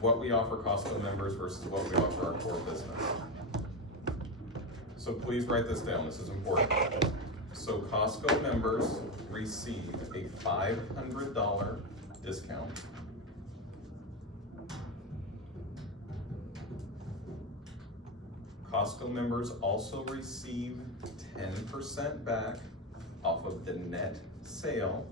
what we offer Costco members versus what we offer our core business. So please write this down, this is important. So Costco members receive a $500 discount. Costco members also receive 10% back off of the net sale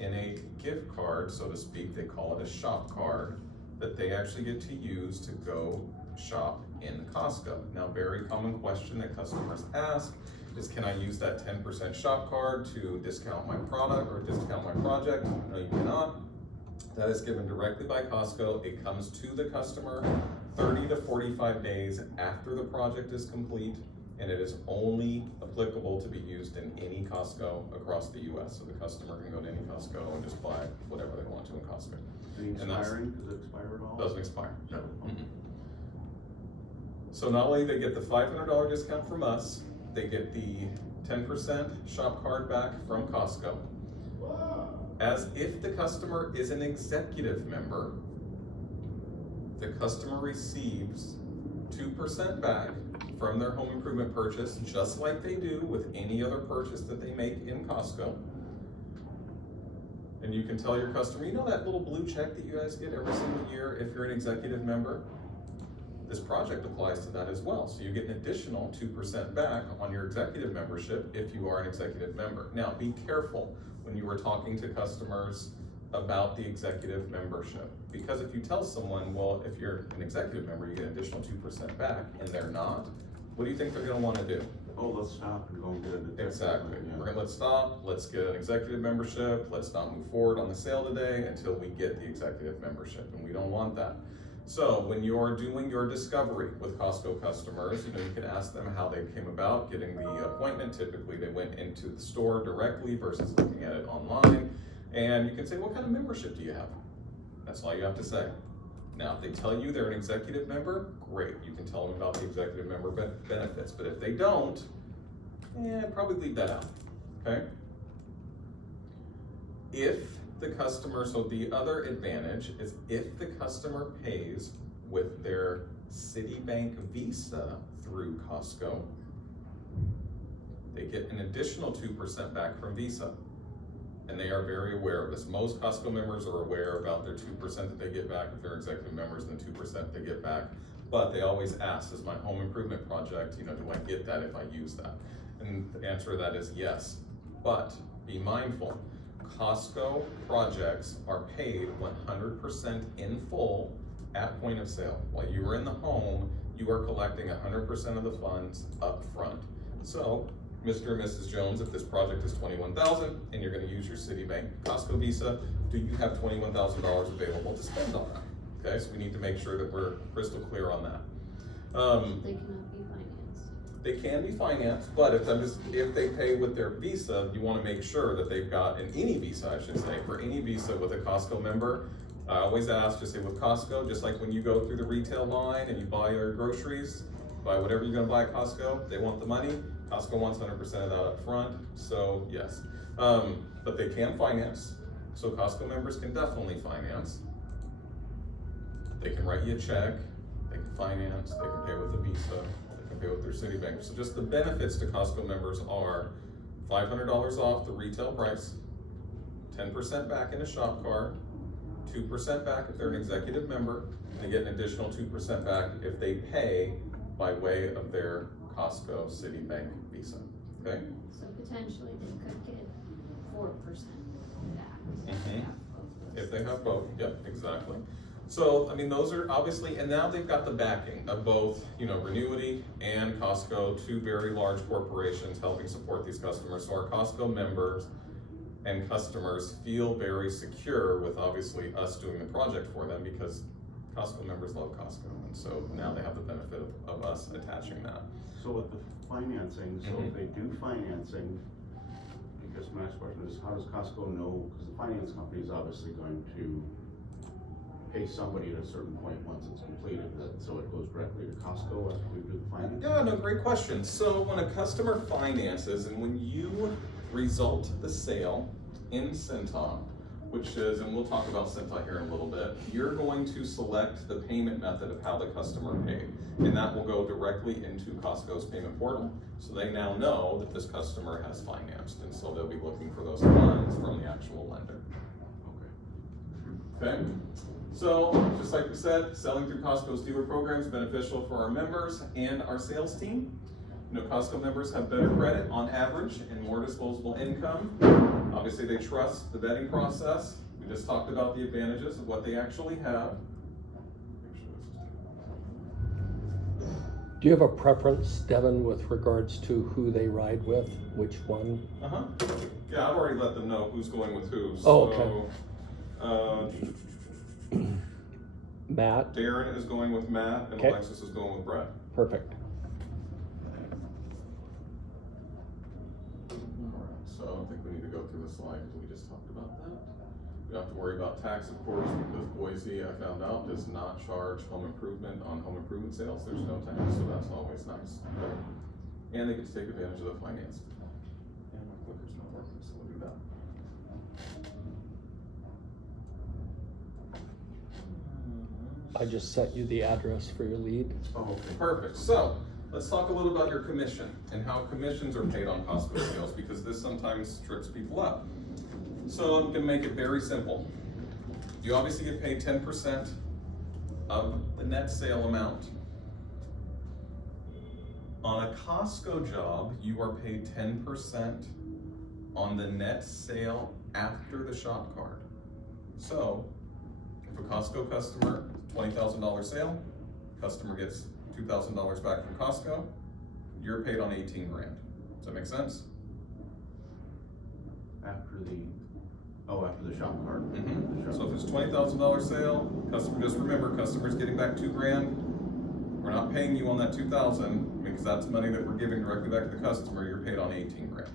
in a gift card, so to speak. They call it a shop card that they actually get to use to go shop in Costco. Now, very common question that customers ask is, can I use that 10% shop card to discount my product or discount my project? No, you cannot. That is given directly by Costco. It comes to the customer 30 to 45 days after the project is complete, and it is only applicable to be used in any Costco across the US. So the customer can go to any Costco and just buy whatever they want to in Costco. Expiring? Does it expire at all? Doesn't expire, no. So not only they get the $500 discount from us, they get the 10% shop card back from Costco. As if the customer is an executive member, the customer receives 2% back from their home improvement purchase, just like they do with any other purchase that they make in Costco. And you can tell your customer, you know that little blue check that you guys get every single year if you're an executive member? This project applies to that as well. So you get an additional 2% back on your executive membership if you are an executive member. Now, be careful when you are talking to customers about the executive membership. Because if you tell someone, well, if you're an executive member, you get an additional 2% back, and they're not, what do you think they're gonna wanna do? Oh, let's stop and go and get an Exactly. Yeah. We're gonna let's stop, let's get an executive membership, let's not move forward on the sale today until we get the executive membership, and we don't want that. So when you're doing your discovery with Costco customers, you can ask them how they came about getting the appointment. Typically they went into the store directly versus looking at it online. And you can say, what kind of membership do you have? That's all you have to say. Now, if they tell you they're an executive member, great. You can tell them about the executive member benefits. But if they don't, probably leave that out, okay? If the customer, so the other advantage is if the customer pays with their Citibank Visa through Costco, they get an additional 2% back from Visa. And they are very aware of this. Most Costco members are aware about their 2% that they get back if they're executive members and the 2% they get back. But they always ask, is my home improvement project, do I get that if I use that? And the answer to that is yes. But be mindful, Costco projects are paid 100% in full at point of sale. While you are in the home, you are collecting 100% of the funds up front. So, Mr. and Mrs. Jones, if this project is $21,000 and you're going to use your Citibank Costco Visa, do you have $21,000 available to spend on that? Okay, so we need to make sure that we're crystal clear on that. They cannot be financed. They can be financed, but if they pay with their Visa, you want to make sure that they've got, and any Visa I should say, for any Visa with a Costco member, I always ask, just say with Costco, just like when you go through the retail line and you buy your groceries, buy whatever you're going to buy at Costco, they want the money. Costco wants 100% of that up front, so yes. But they can finance, so Costco members can definitely finance. They can write you a check, they can finance, they can pay with a Visa, they can pay with their Citibank. So just the benefits to Costco members are $500 off the retail price, 10% back in a shop card, 2% back if they're an executive member, and they get an additional 2% back if they pay by way of their Costco Citibank Visa, okay? So potentially they could get 4% back. If they have both, yep, exactly. So, those are obviously, and now they've got the backing of both, Renuity and Costco, two very large corporations helping support these customers. So our Costco members and customers feel very secure with obviously us doing the project for them because Costco members love Costco. And so now they have the benefit of us attaching that. So with the financing, if they do financing, I guess my next question is, how does Costco know, because the finance company is obviously going to pay somebody at a certain point once it's completed, so it goes directly to Costco after we do the financing? Yeah, no, great question. So when a customer finances and when you result the sale in Centon, which is, and we'll talk about Cinta here in a little bit, you're going to select the payment method of how the customer paid. And that will go directly into Costco's payment portal. So they now know that this customer has financed, and so they'll be looking for those funds from the actual lender. Okay? So, just like we said, selling through Costco's dealer program is beneficial for our members and our sales team. You know, Costco members have better credit on average and more disposable income. Obviously, they trust the vetting process. We just talked about the advantages of what they actually have. Do you have a preference, Devin, with regards to who they ride with? Which one? Yeah, I've already let them know who's going with who. Oh, So, Matt? Darren is going with Matt, and Okay. Alexis is going with Brad. Perfect. So I don't think we need to go through the slide because we just talked about that. We don't have to worry about tax, of course, because Boise, I found out, does not charge home improvement on home improvement sales. There's no tax, so that's always nice. And they get to take advantage of the finance. And my clicker's not working, so we'll do that. I just sent you the address for your lead. Oh, okay. Perfect. So let's talk a little about your commission and how commissions are paid on Costco sales, because this sometimes trips people up. So I'm gonna make it very simple. You obviously get paid 10% of the net sale amount. On a Costco job, you are paid 10% on the net sale after the shop card. So if a Costco customer, $20,000 sale, customer gets $2,000 back from Costco, you're paid on 18 grand. Does that make sense? After the shop card. Mm-hmm. So if it's $20,000 sale, customer, just remember, customer's getting back 2 grand. We're not paying you on that 2,000 because that's money that we're giving directly back to the customer. You're paid on 18 grand.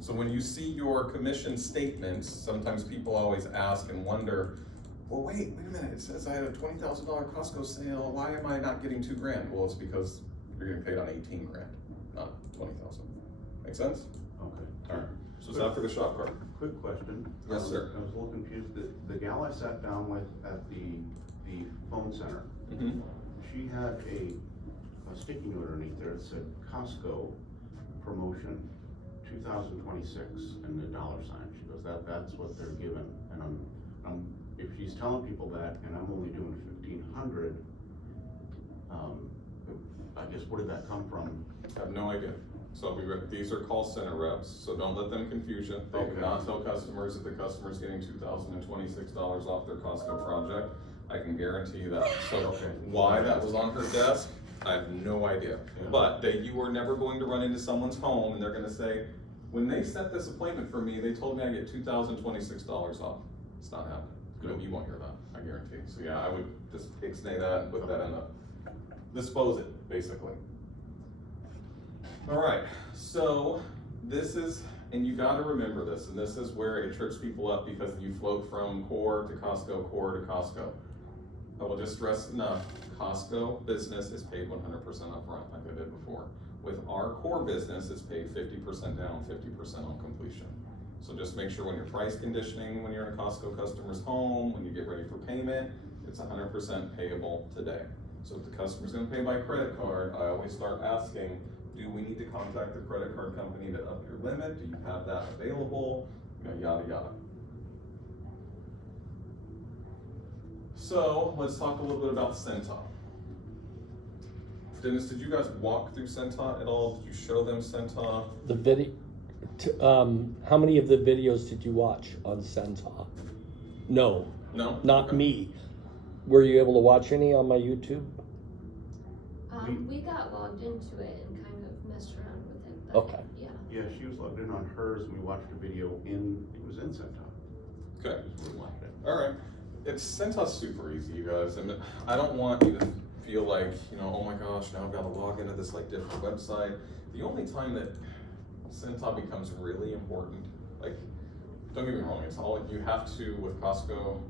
So when you see your commission statements, sometimes people always ask and wonder, well, wait a minute, it says I had a $20,000 Costco sale, why am I not getting 2 grand? Well, it's because you're getting paid on 18 grand, not 20,000. Make sense? Okay. All right, so it's after the shop card. Quick question. Yes, sir. I was a little confused. The gal I sat down with at the phone center, Mm-hmm. she had a sticky note underneath there that said Costco promotion 2026 and the $. She goes, that's what they're given. And I'm if she's telling people that and I'm only doing 1,500, I guess where did that come from? I have no idea. So these are call center reps, so don't let them confuse you. They do Okay. not tell customers that the customer's getting $2,026 off their Costco project. I can guarantee you that. So Okay. why that was on her desk, I have no idea. Yeah. But that you are never going to run into someone's home and they're gonna say, when they set this appointment for me, they told me I get $2,026 off. It's not happening. Good, you won't hear that, I guarantee. So yeah, I would just ixnay that and put that in dispose it, basically. All right, so this is, and you gotta remember this, and this is where it trips people up because you float from core to Costco. I will just stress enough, Costco business is paid 100% upfront, like I did before. With our core business, it's paid 50% down, 50% on completion. So just make sure when you're price conditioning, when you're in a Costco customer's home, when you get ready for payment, it's 100% payable today. So if the customer's gonna pay by credit card, I always start asking, do we need to contact the credit card company to up your limit? Do you have that available? You know, yada, yada. So let's talk a little bit about Cinta. Dennis, did you guys walk through Cinta at all? Did you show them Cinta? The video, how many of the videos did you watch on Centon? No, No? not Okay. me. Were you able to watch any on my YouTube? We got logged into it and kind of messed around with it, but Okay. yeah. Yeah, she was logged in on hers and we watched a video it was in Centon. Okay. We watched it. All right. Cinta's super easy, you guys. And I don't want you to feel like, you know, oh my gosh, now I've got to log into this like different website. The only time that Cinta becomes really important, like, don't get me wrong, it's all, you have to, with Costco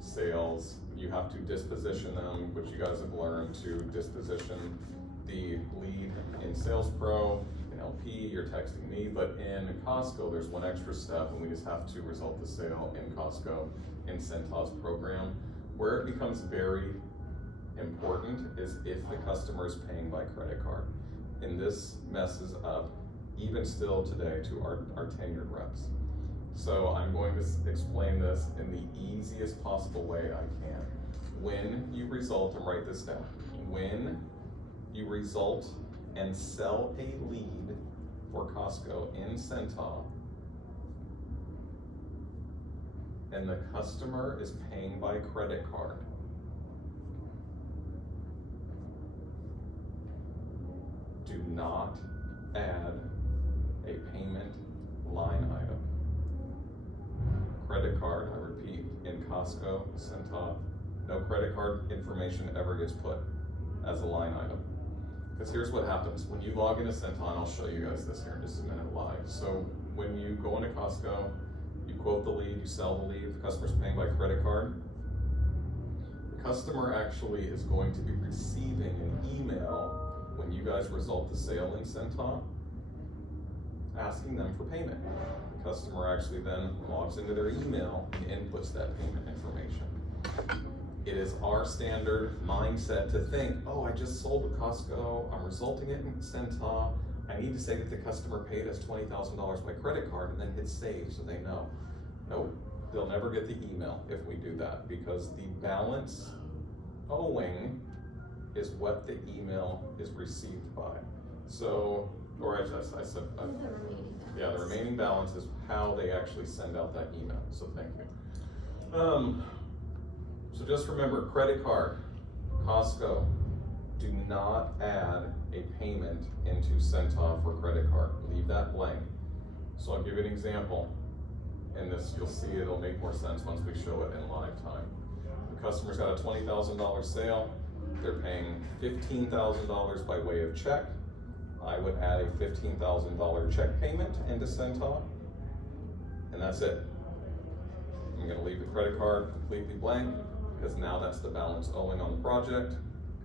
sales, you have to disposition them, which you guys have learned to disposition the lead in Sales Pro. It LP, you're texting me, but in Costco, there's one extra step, and we just have to result the sale in Costco in Centos program. Where it becomes very important is if the customer is paying by credit card. And this messes up, even still today, to our tenured reps. So I'm going to explain this in the easiest possible way I can. When you result, and write this down, when you result and sell a lead for Costco in Centos, and the customer is paying by credit card, do not add a payment line item. Credit card, I repeat, in Costco, Centos, no credit card information ever gets put as a line item. Because here's what happens, when you log into Centos, and I'll show you guys this here in just a minute live. So when you go into Costco, you quote the lead, you sell the lead, the customer's paying by credit card. The customer actually is going to be receiving an email when you guys result the sale in Centos, asking them for payment. The customer actually then logs into their email and inputs that payment information. It is our standard mindset to think, oh, I just sold to Costco, I'm resulting it in Centos, I need to say that the customer paid us $20,000 by credit card, and then hit save so they know. Nope, they'll never get the email if we do that, because the balance owing is what the email is received by. So, or as I said, The remaining balance. yeah, the remaining balance is how they actually send out that email, so thank you. So just remember, credit card, Costco, do not add a payment into Centos for credit card. Leave that blank. So I'll give you an example, and this, you'll see it'll make more sense once we show it in live time. The customer's got a $20,000 sale, they're paying $15,000 by way of check. I would add a $15,000 check payment into Centos, and that's it. I'm gonna leave the credit card completely blank, because now that's the balance owing on the project.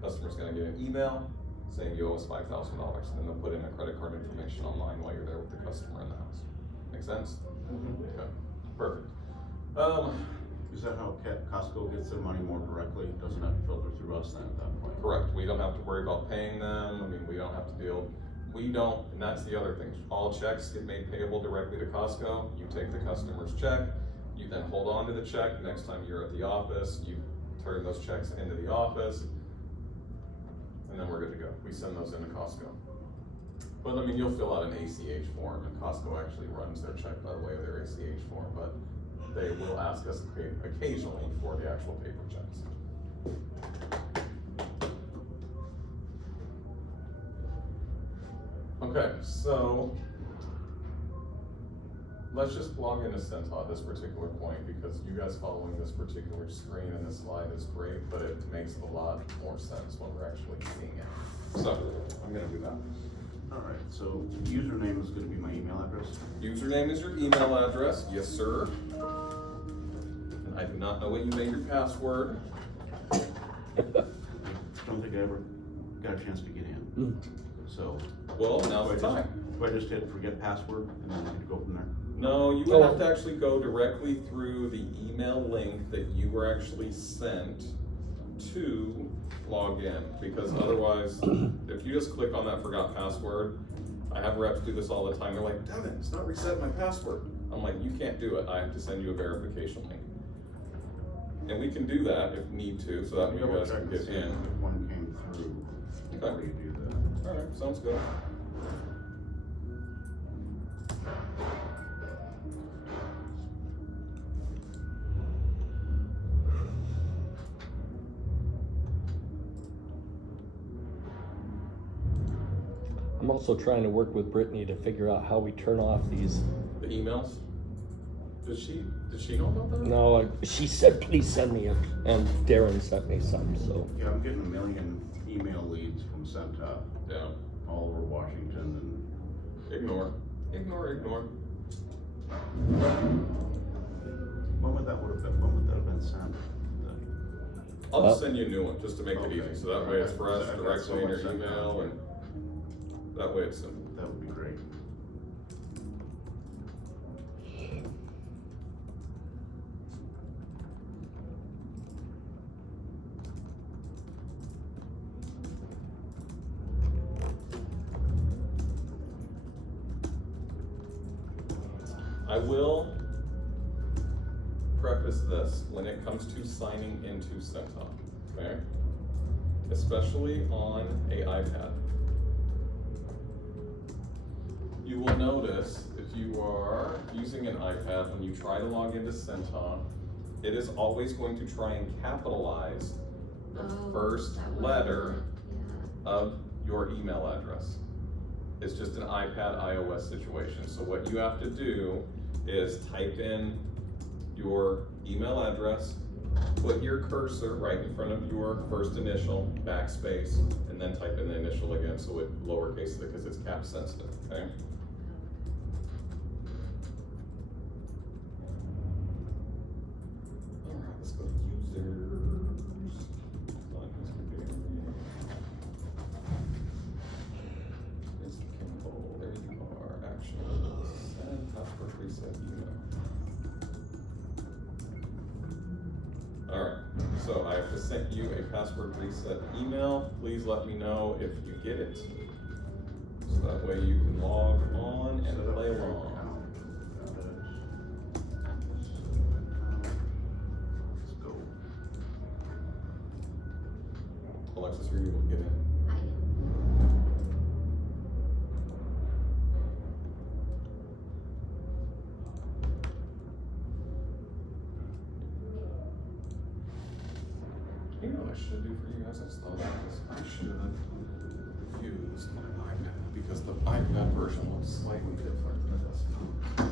Customer's gonna get an email saying you owe us $5,000, and then they'll put in a credit card information online while you're there with the customer in the house. Make sense? Mm-hmm. Okay, perfect. Is that how Costco gets their money more directly? It doesn't have to filter through us then at that point? Correct, we don't have to worry about paying them, I mean, we don't have to deal, and that's the other thing, all checks get made payable directly to Costco. You take the customer's check, you then hold on to the check, next time you're at the office, you turn those checks into the office, and then we're good to go. We send those into Costco. But I mean, you'll fill out an ACH form, and Costco actually runs their check by the way of their ACH form, but they will ask us occasionally for the actual paper checks. Okay, so let's just log into Centos at this particular point, because you guys following this particular screen and this slide is great, but it makes a lot more sense when we're actually seeing it. So I'm gonna do that. All right, so username is gonna be my email address. Username is your email address, yes sir. And I do not know what you made your password. Don't think I ever got a chance to get in. So. Well, now's the time. Do I just hit forget password and then I can go from there? No, you would have to actually go directly through the email link that you were actually sent to log in, because otherwise, if you just click on that forgot password, I have reps do this all the time, they're like, Devin, it's not reset my password. I'm like, you can't do it, I have to send you a verification link. And we can do that if need to, so that you guys can get in. If one came through, Okay. how do you do that? All right, sounds good. I'm also trying to work with Brittany to figure out how we turn off these. The emails? Did she know about that? No, she said please send me it, and Darren sent me some, so. Yeah, I'm getting a million email leads from Centos Yeah. all over Washington Ignore. When would that have been sent? I'll just send you a new one, just to make it Okay. easy, so that way it's fresh Okay. directly in your Someone sent email, that. and that way it's simple. That that would be great. I will preface this when it comes to signing into Centon, okay? Especially on a iPad. You will notice if you are using an iPad, when you try to log into Centon, it is always going to try and capitalize the first that way. letter Yeah. of your email address. It's just an iPad iOS situation. So what you have to do is type in your email address, put your cursor right in front of your first initial, backspace, and then type in the initial again, so it lowercase because it's cap sensitive, okay? All right, let's go to users. On this computer. Mr. Kimball, there you are, actions, send password reset email. Alright, so I have just sent you a password reset email. Please let me know if you get it. So that way you can log on and Set up play your along. account. Let's go. Alexis, are you able to get in? I am. You know what I should do for you guys? I just thought about this. I should use my iPad because the iPad version looks slightly different than the desktop.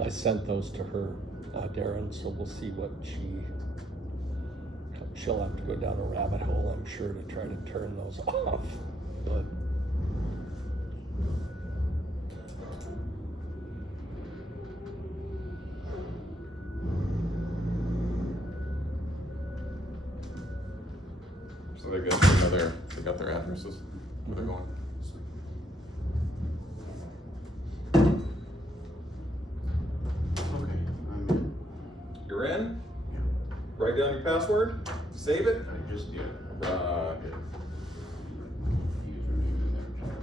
I sent those to her, Darren, so we'll see what she'll have to go down a rabbit hole, I'm sure, to try to turn those off, but. So they got their addresses where they're going. Okay, I'm in. You're in? Yeah. Write down your password, save it. I just did. Right. Okay. Username in there.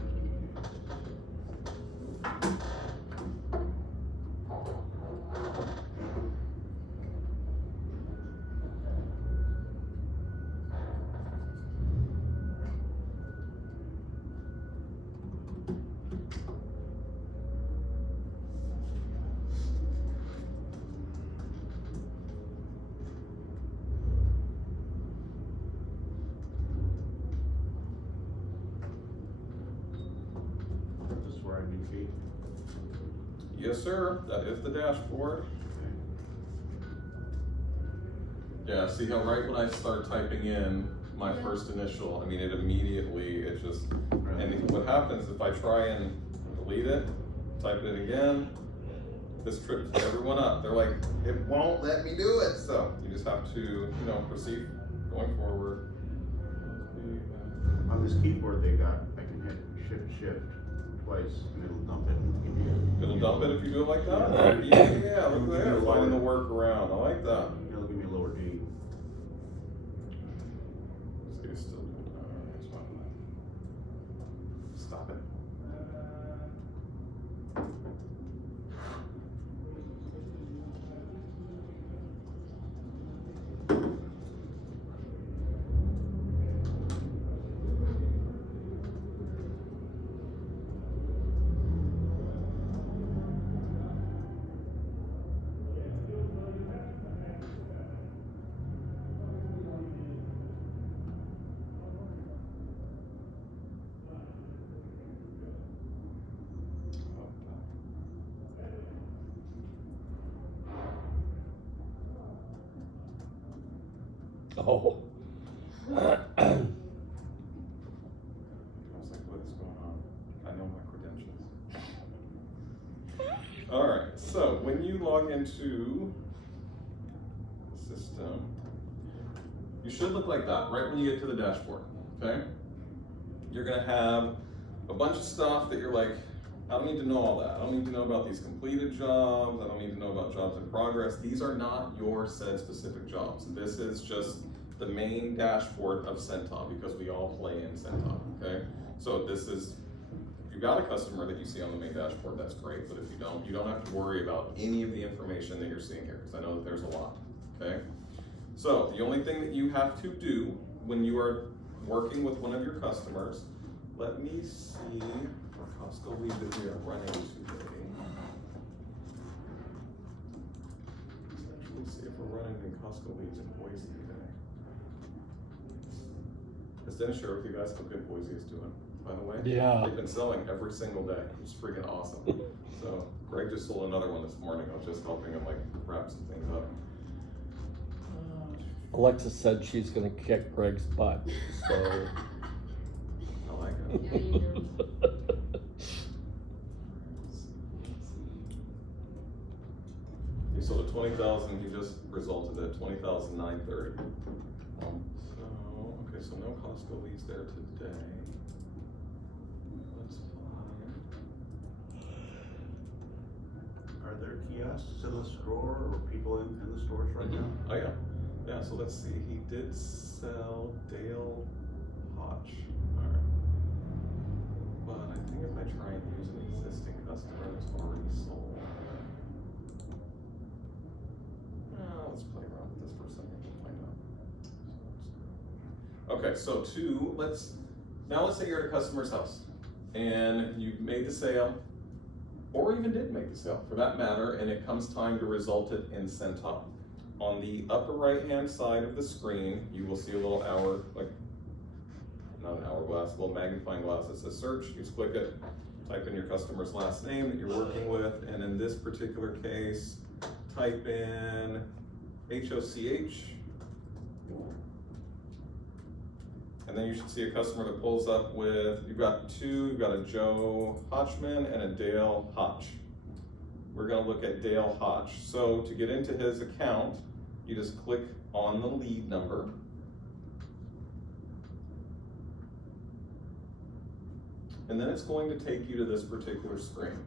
This is where I need to be. Yes, sir. That is the dashboard. Yeah, see how right when I start typing in my first initial, I mean, it immediately, it just, and what happens if I try and delete it, type it again, this trips everyone up. They're like, it won't let me do it. So you just have to, proceed going forward. On this keyboard they got, I can hit shift twice and it'll dump it and give me It'll dump it if you do it like that? Yeah, look at that, finding the workaround. I like that. it'll give me a lower D. See, it's still doing that. That's fine. Stop it. Oh. I was like, what is going on? I know my credentials. Alright, so when you log into the system, you should look like that right when you get to the dashboard, okay? You're gonna have a bunch of stuff that you're like, I don't need to know all that. I don't need to know about these completed jobs. I don't need to know about jobs in progress. These are not your said specific jobs. This is just the main dashboard of Centop because we all play in Centop, okay? So this is, if you've got a customer that you see on the main dashboard, that's great. But if you don't have to worry about any of the information that you're seeing here because I know that there's a lot, okay? So the only thing that you have to do when you are working with one of your customers, let me see what Costco lead that we are running today. Let's actually see if we're running any Costco leads in Boise today. Has Dennis shared with you guys how good Boise is doing, by the way? Yeah. They've been selling every single day. It's freaking awesome. So Greg just sold another one this morning. I was just helping him like wrap some things up. Alexa said she's gonna kick Greg's butt, so. I like it. Yeah, you do. He sold at 20,000. He just resulted at 20,930. Okay, so no Costco leads there today. That's fine. Are there kiosks in the store or people in the stores right now? Oh yeah. Yeah, so let's see, he did sell Dale Hodge. Alright. But I think if I try and use an existing customer that's already sold. Let's play around with this for a second and find out. Okay, so now let's say you're at a customer's house and you've made the sale, or even did make the sale for that matter, and it comes time to result it in Centop. On the upper right-hand side of the screen, you will see a little hour, like, not an hourglass, a little magnifying glass that says search. You just click it, type in your customer's last name that you're working with, and in this particular case, type in HOCH. And then you should see a customer that pulls up with, you've got a Joe Hotchman and a Dale Hotch. We're gonna look at Dale Hotch. So to get into his account, you just click on the lead number. And then it's going to take you to this particular screen.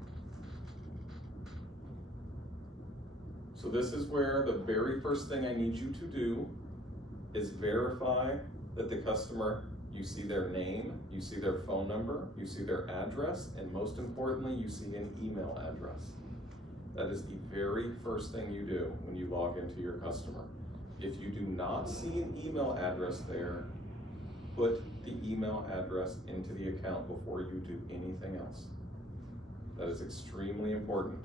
So this is where the very first thing I need you to do is verify that the customer, you see their name, you see their phone number, you see their address, and most importantly, you see an email address. That is the very first thing you do when you log into your customer. If you do not see an email address there, put the email address into the account before you do anything else. That is extremely important.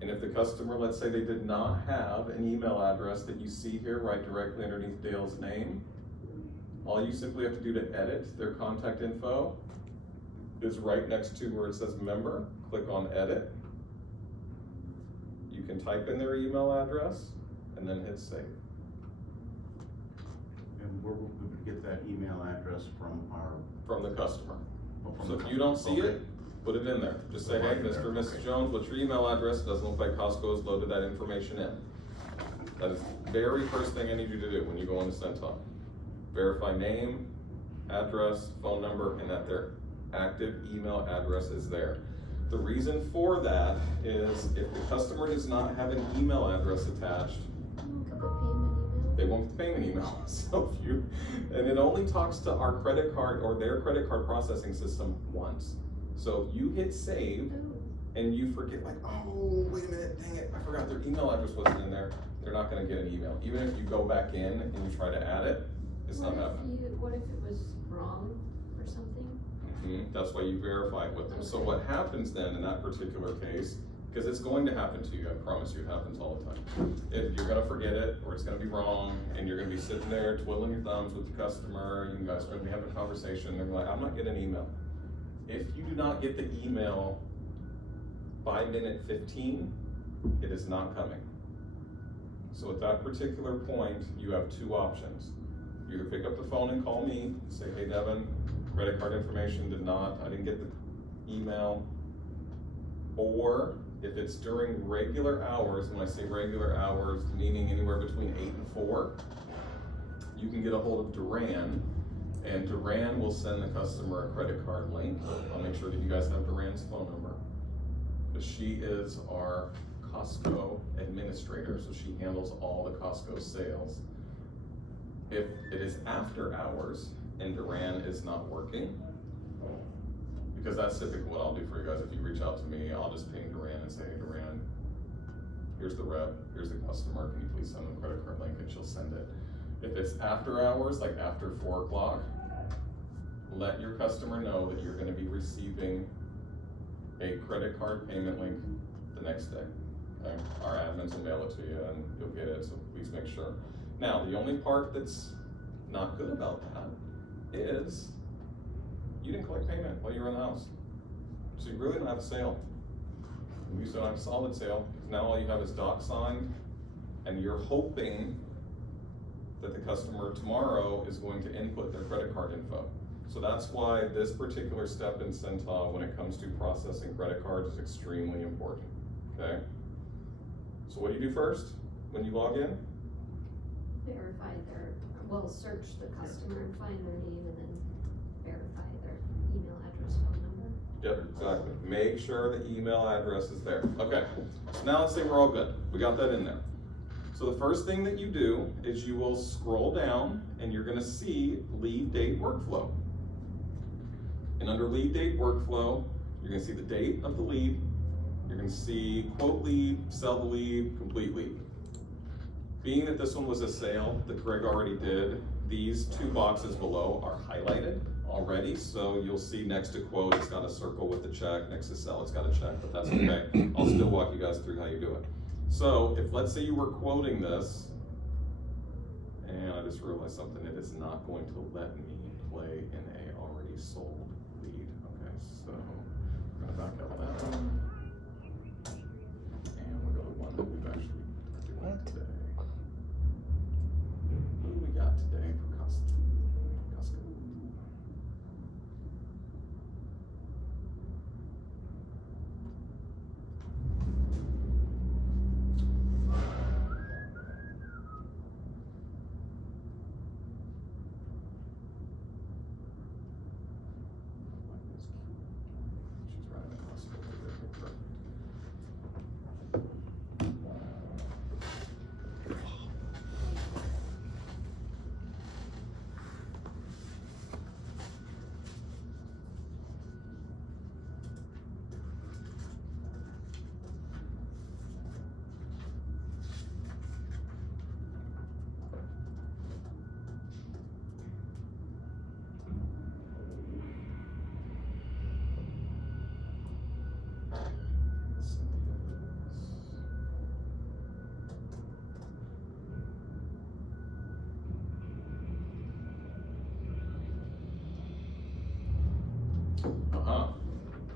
And if the customer, let's say they did not have an email address that you see here right directly underneath Dale's name, all you simply have to do to edit their contact info is right next to where it says member. Click on edit. You can type in their email address and then hit save. And where would we get that email address from the customer. from So the if you don't see okay. it, put it in there. Just say, hey, Right Mr. there, or Mrs. okay. Jones, what's your email address? It doesn't look like Costco's loaded that information in. That is the very first thing I need you to do when you go into Centop. Verify name, address, phone number, and that their active email address is there. The reason for that is if the customer does not have an email address attached, they won't get the payment email. So and it only talks to our credit card or their credit card processing system once. So if you hit save and you forget, like, oh, wait a minute, dang it, I forgot their email address wasn't in there, they're not gonna get an email. Even if you go back in and you try to add it, it's not happening. What if it was wrong or something? That's why you verify it with them. So what happens then in that particular case, because it's going to happen to you, I promise you, it happens all the time. If you're gonna forget it, or it's gonna be wrong, and you're gonna be sitting there twiddling your thumbs with the customer, you guys are gonna be having a conversation, they're like, I'm not getting an email. If you do not get the email by minute 15, it is is not coming. So at that particular point, you have two options. You either pick up the phone and call me, and say, hey Devin, credit card information I didn't get the email. Or if it's during regular hours, when I say regular hours, meaning anywhere between 8 and 4, you can get a hold of Duran, and Duran will send the customer a credit card link. I'll make sure that you guys have Duran's phone number, because she is our Costco administrator, so she handles all the Costco sales. If it is after hours and Duran is not working, because that's typically what I'll do for you guys. If you reach out to me, I'll just ping Duran and say, hey Duran, here's the rep, here's the customer, can you please send them a credit card link, and she'll send it. If it's after hours, like after 4 o'clock, let your customer know that you're gonna be receiving a credit card payment link the next day. Okay? Our admins will mail it to you and you'll get it, so please make sure. Now, the only part that's not good about that is you didn't collect payment while you were in the house. So you really don't have a sale. You still don't have a solid sale, because now all you have is doc signed, and you're hoping that the customer tomorrow is going to input their credit card info. So that's why this particular step in Centos, when it comes to processing credit cards, is extremely important, okay? So what do you do first when you log in? Verify we'll search the customer and find their name and then verify their email address, phone number. Yep, exactly. Make sure the email address is there. Okay, so now let's say we're all good. We got that in there. So the first thing that you do is you will scroll down and you're gonna see lead date workflow. And under lead date workflow, you're gonna see the date of the lead, you're gonna see quote lead, sell the lead, complete lead. Being that this one was a sale that Greg already did, these 2 boxes below are highlighted already, so you'll see next to quote, it's got a circle with the check, next to sell, it's got a check, but that's okay. I'll still walk you guys through how you do it. So if let's say you were quoting this, and I just realized something, it is not going to let me play in a already sold lead. Okay, so we're gonna back up that one. And we'll go to one that we've actually doing today. What do we got today for Costco? She's running a Costco.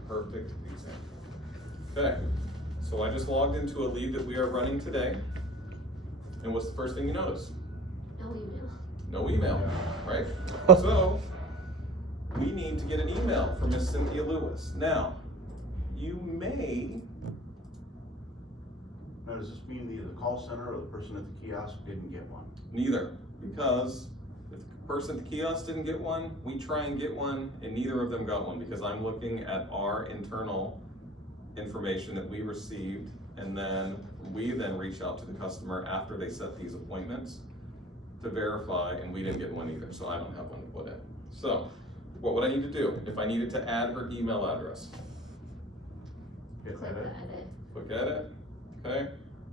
Perfect. Perfect example. Okay, so I just logged into a lead that we are running today. And what's the first thing you notice? No email. No email, right? So we need to get an email from Miss Cynthia Lewis. Now, you may. Now, does this mean the call center or the person at the kiosk didn't get one? Neither, because if the person at the kiosk didn't get one, we try and get one, and neither of them got one, because I'm looking at our internal information that we received, and then we then reach out to the customer after they set these appointments to verify, and we didn't get one either, so I don't have one to put in. So, what would I need to do? If I needed to add her email address, Hit Click the edit. edit. click edit, okay?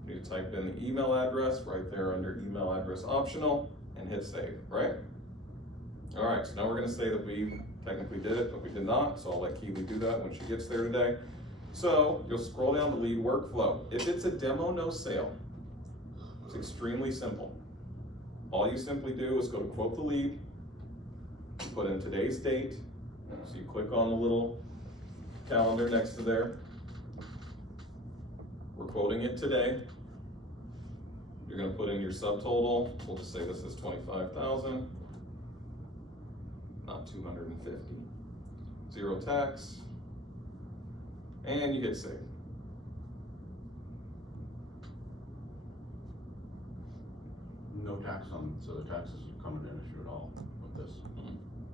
You need to type in the email address right there under email address optional and hit save, right? All right, so now we're gonna say that we technically did it, but we did not, so I'll let Keely do that when she gets there today. So you'll scroll down the lead workflow. If it's a demo, no sale, it's extremely simple. All you simply do is go to quote the lead, put in today's date, so you click on the little calendar next to there. We're quoting it today. You're gonna put in your subtotal. We'll just say this is 25,000, not 250. Zero tax, and you hit save. No tax on, so the taxes are coming in issue at all with this.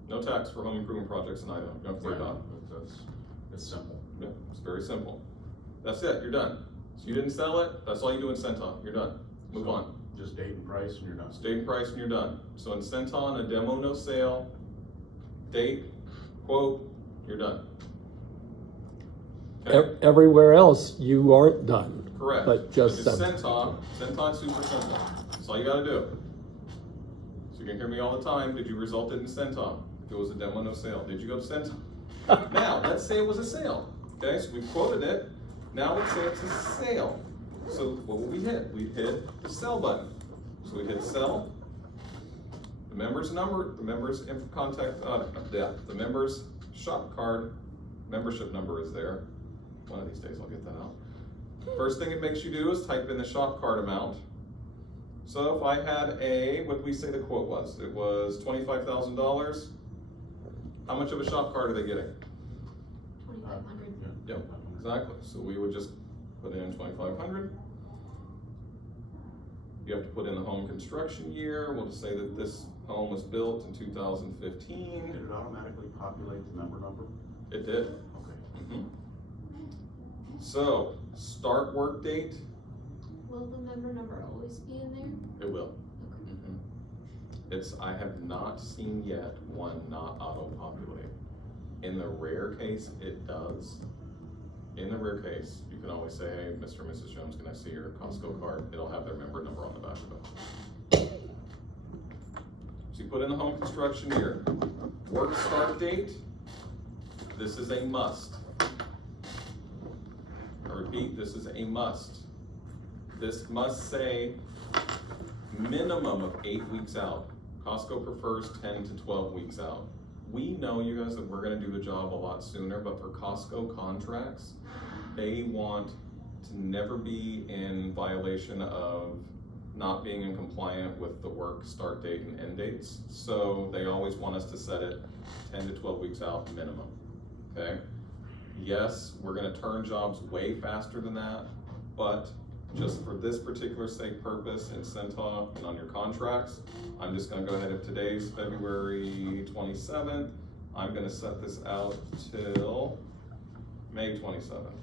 No tax for home improvement projects in Idaho. You don't have to worry about it. It's simple. Yeah, it's very simple. That's it, you're done. So you didn't sell it, that's all you do in Centon, you're done. Move So, on. Just date and price and you're done. Date and price and you're done. So in Centon, a demo, no sale, date, quote, you're done. Okay, Everywhere else, you aren't done. correct. But just It's Centon. Centon's super simple. That's all you gotta do. So you can hear me all the time, did you result in Centon? If it was a demo, no sale, did you go to Centon? Now, let's say it was a sale, okay, so we quoted it, now let's say it's a sale. So what will we hit? We'd hit the sell button. So we hit sell, the member's number, the member's the member's shop card, membership number is there. One of these days I'll get that out. First thing it makes you do is type in the shop card amount. So if I had what did we say the quote was? It was $25,000. How much of a shop card are they getting? 2,500. Yep, exactly. So we would just put in 2,500. You have to put in the home construction year. We'll just say that this home was built in 2015. Did it automatically populate the member number? It did. Okay. So, start work date, Will the member number always be in there? it will. Okay. I have not seen yet one not auto-populate. In the rare case, it does. In the rare case, you can always say, hey, Mr. and Mrs. Jones, can I see your Costco card? It'll have their member number on the back of it. So you put in the home construction year. Work start date, this is a must. I repeat, this is a must. This must say minimum of 8 weeks out. Costco prefers 10 to 12 weeks out. We know, you guys, that we're gonna do the job a lot sooner, but for Costco contracts, they want to never be in violation of not being in compliant with the work start date and end dates. So they always want us to set it 10 to 12 weeks out minimum, okay? Yes, we're gonna turn jobs way faster than that, but just for this particular sake purpose in Centon and on your contracts, I'm just gonna go ahead, if today's February 27th, I'm gonna set this out till May 27th.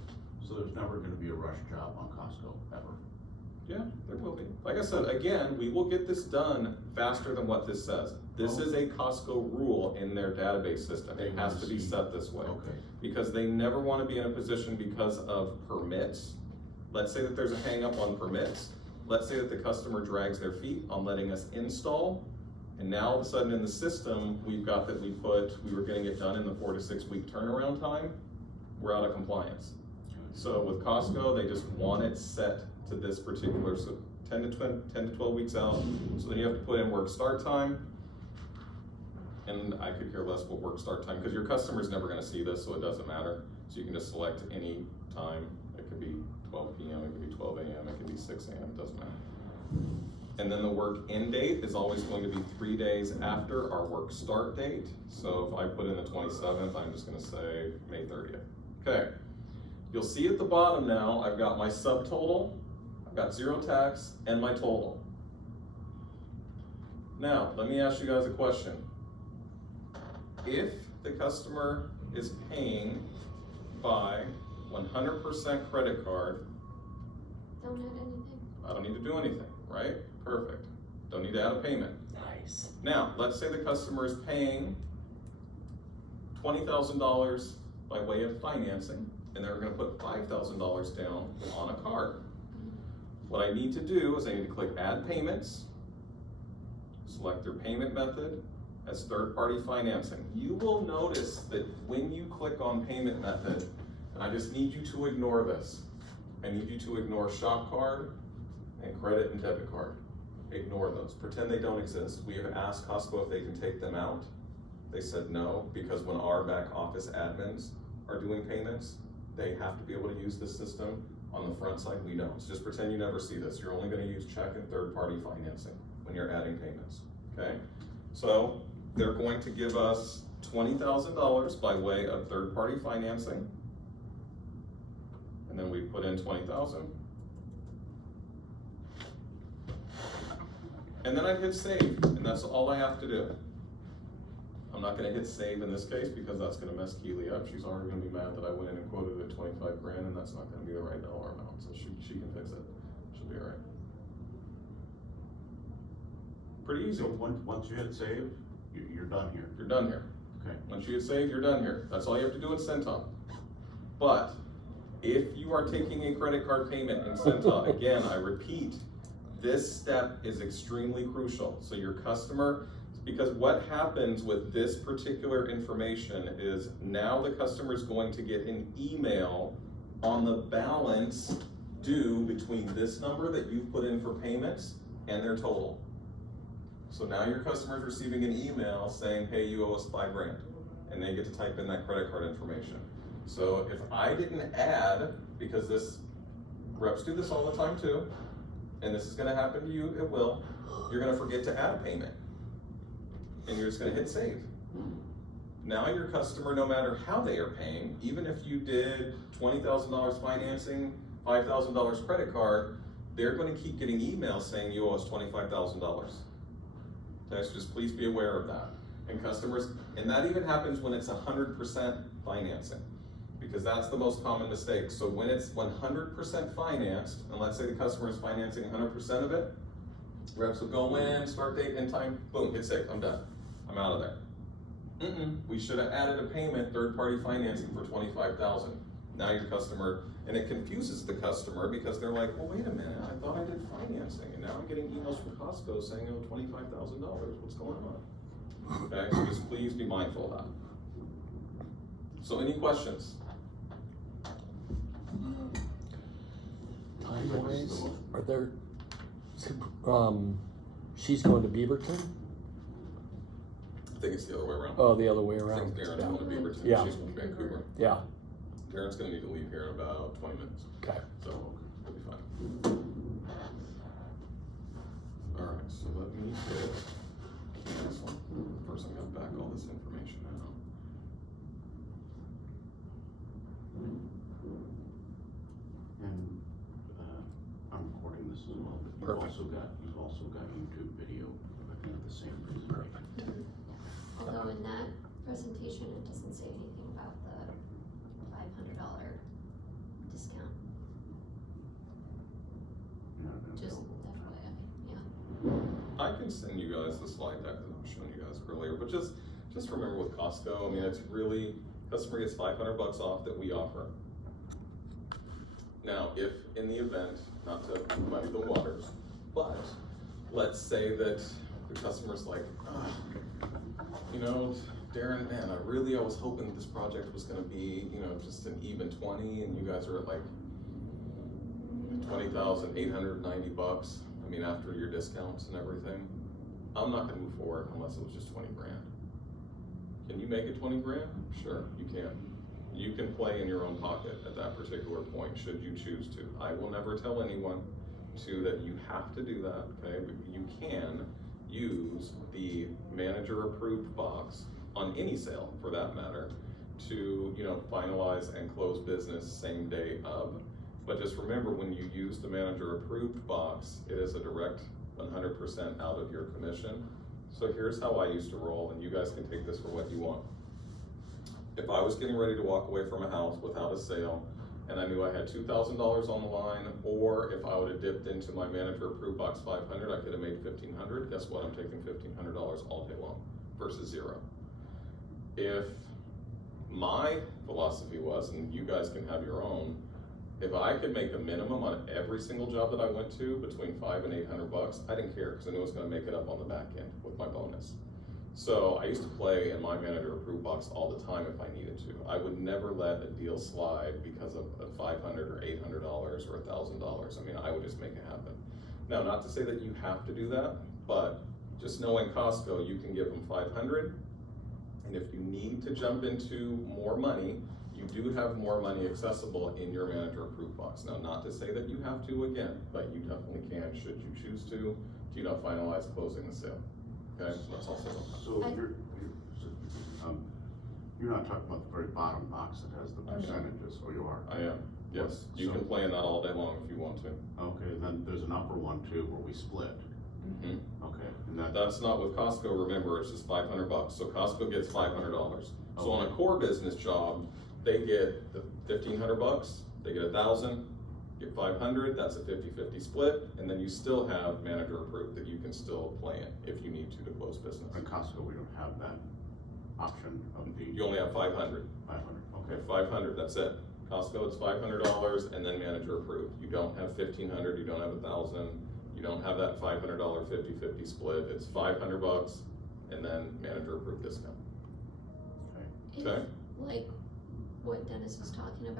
So there's never gonna be a rush job on Costco, ever? Yeah, there will be. Like I said, again, we will get this done faster than what this says. This is a Costco rule in their database system. It has to be set this way. Okay. Because they never wanna be in a position because of permits. Let's say that there's a hang up on permits. Let's say that the customer drags their feet on letting us install. And now all of a sudden in the system, we've got that we were getting it done in the 4 to 6 week turnaround time. We're out of compliance. So with Costco, they just want it set to this particular, so 10 to 12 weeks out. So then you have to put in work start time. And I could care less what work start time, because your customer's never gonna see this, so it doesn't matter. So you can just select any time. It could be 12 p.m., it could be 12 a.m., it could be 6 a.m., it doesn't matter. And then the work end date is always going to be 3 days after our work start date. So if I put in the 27th, I'm just gonna say May 30th. Okay. You'll see at the bottom now, I've got my subtotal, I've got zero tax, and my total. Now, let me ask you guys a question. If the customer is paying by 100% credit card, Don't add anything. I don't need to do anything, right? Perfect. Don't need to add a payment. Nice. Now, let's say the customer is paying $20,000 by way of financing, and they're gonna put $5,000 down on a card. What I need to do is I need to click Add Payments, select your payment method as third-party financing. You will notice that when you click on payment method, and I just need you to ignore this. I need you to ignore shop card and credit and debit card. Ignore those, pretend they don't exist. We have asked Costco if they can take them out. They said no, because when our back office admins are doing payments, they have to be able to use this system. On the front side, we don't. So just pretend you never see this. You're only gonna use check and third-party financing when you're adding payments, okay? So they're going to give us $20,000 by way of third-party financing. And then we put in 20,000. And then I'd hit save, and that's all I have to do. I'm not gonna hit save in this case because that's gonna mess Keely up. She's already gonna be mad that I went in and quoted it at 25 grand, and that's not gonna be the right dollar amount, so she can fix it. She'll be all right. Pretty easy. So once you hit save, you're done here. You're done here. Okay. Once you hit save, you're done here. That's all you have to do in Centon. But if you are taking a credit card payment in Centon, again, I repeat, this step is extremely crucial. So your customer, because what happens with this particular information is now the customer is going to get an email on the balance due between this number that you've put in for payments and their total. So now your customer is receiving an email saying, hey, you owe us $5 grand, and they get to type in that credit card information. So if I didn't add, because reps do this all the time too, and this is gonna happen to you, it will, you're gonna forget to add a payment. And you're just gonna hit save. Now your customer, no matter how they are paying, even if you did $20,000 financing, $5,000 credit card, they're gonna keep getting emails saying you owe us $25,000. Okay, so just please be aware of that. And customers, and that even happens when it's 100% financing, because that's the most common mistake. So when it's 100% financed, and let's say the customer is financing 100% of it, reps will go in, start date and time, boom, hit save, I'm done. I'm out of there. We should have added a payment, third-party financing for $25,000. Now your customer, and it confuses the customer because they're like, well, wait a minute, I thought I did financing, and now I'm getting emails from Costco saying I owe $25,000. What's going on? Okay, so just please be mindful of that. So any questions? Time-wise, are there, she's going to Beaverton? I think it's the other way around. Oh, the other way I around. think Darren's going to Beaverton, Yeah. she's from Vancouver. Yeah, Darren's gonna need to leave here in about 20 minutes, okay. so we'll be fine. All right, so let me get this one. First, I'm gonna back all this information out. And, I'm recording this as well, but Perfect. you've also got YouTube video, I think the same presentation. Although in that presentation, it doesn't say anything about the $500 discount, Not just available. FYI, yeah. I can send you guys the slide deck that I was showing you guys earlier, but just remember with Costco, I mean, it's really, customer gets $500 off that we offer. Now, if in the event, not to muddy the waters, but let's say that the customer's like, you know, Darren, man, I was hoping this project was gonna be, you know, just an even 20, and you guys are at like $20,890. I mean, after your discounts and everything, I'm not gonna move forward unless it was just 20 grand. Can you make it 20 grand? Sure, you can. You can play in your own pocket at that particular point, should you choose to. I will never tell anyone that you have to do that, okay? But you can use the manager approved box on any sale for that matter to, you know, finalize and close business same day of. But just remember, when you use the manager approved box, it is a direct 100% out of your commission. So here's how I used to roll, and you guys can take this for what you want. If I was getting ready to walk away from a house without a sale, and I knew I had $2,000 on the line, or if I would have dipped into my manager approved box 500, I could have made 1,500. Guess what? I'm taking $1,500 all day long versus zero. If my philosophy was, and you guys can have your own, if I could make a minimum on every single job that I went to between $500 and $800, I didn't care because I knew I was going to make it up on the back end with my bonus. So I used to play in my manager approved box all the time if I needed to. I would never let a deal slide because of $500 or $800 or $1,000. I mean, I would just make it happen. Now, not to say that you have to do that, but just knowing Costco, you can give them $500, and if you need to jump into more money, you do have more money accessible in your manager approved box. Now, not to say that you have to again, but you definitely can, should you choose to finalize closing the sale. Okay, so that's also. So I- you're not talking about the very bottom box that has the I am. percentages, or you are? I am, yes, you So- can play in that all day long if you want to. Okay, and then there's an upper one too, where we split, Mhm. okay, and that. That's not with Costco, remember, it's just $500, so Costco gets $500. So on a core business job, they get the $1,500, they get 1,000, get 500, that's a 50-50 split, and then you still have manager approved that you can still play in if you need to close business. In Costco, we don't have that option of the You only have 500, 500, okay, okay. 500, that's it. Costco, it's $500 and then manager approved. You don't have 1,500, you don't have 1,000, you don't have that $500 50-50 split. It's $500 and then manager approved discount. If, Okay. like what Dennis was talking about.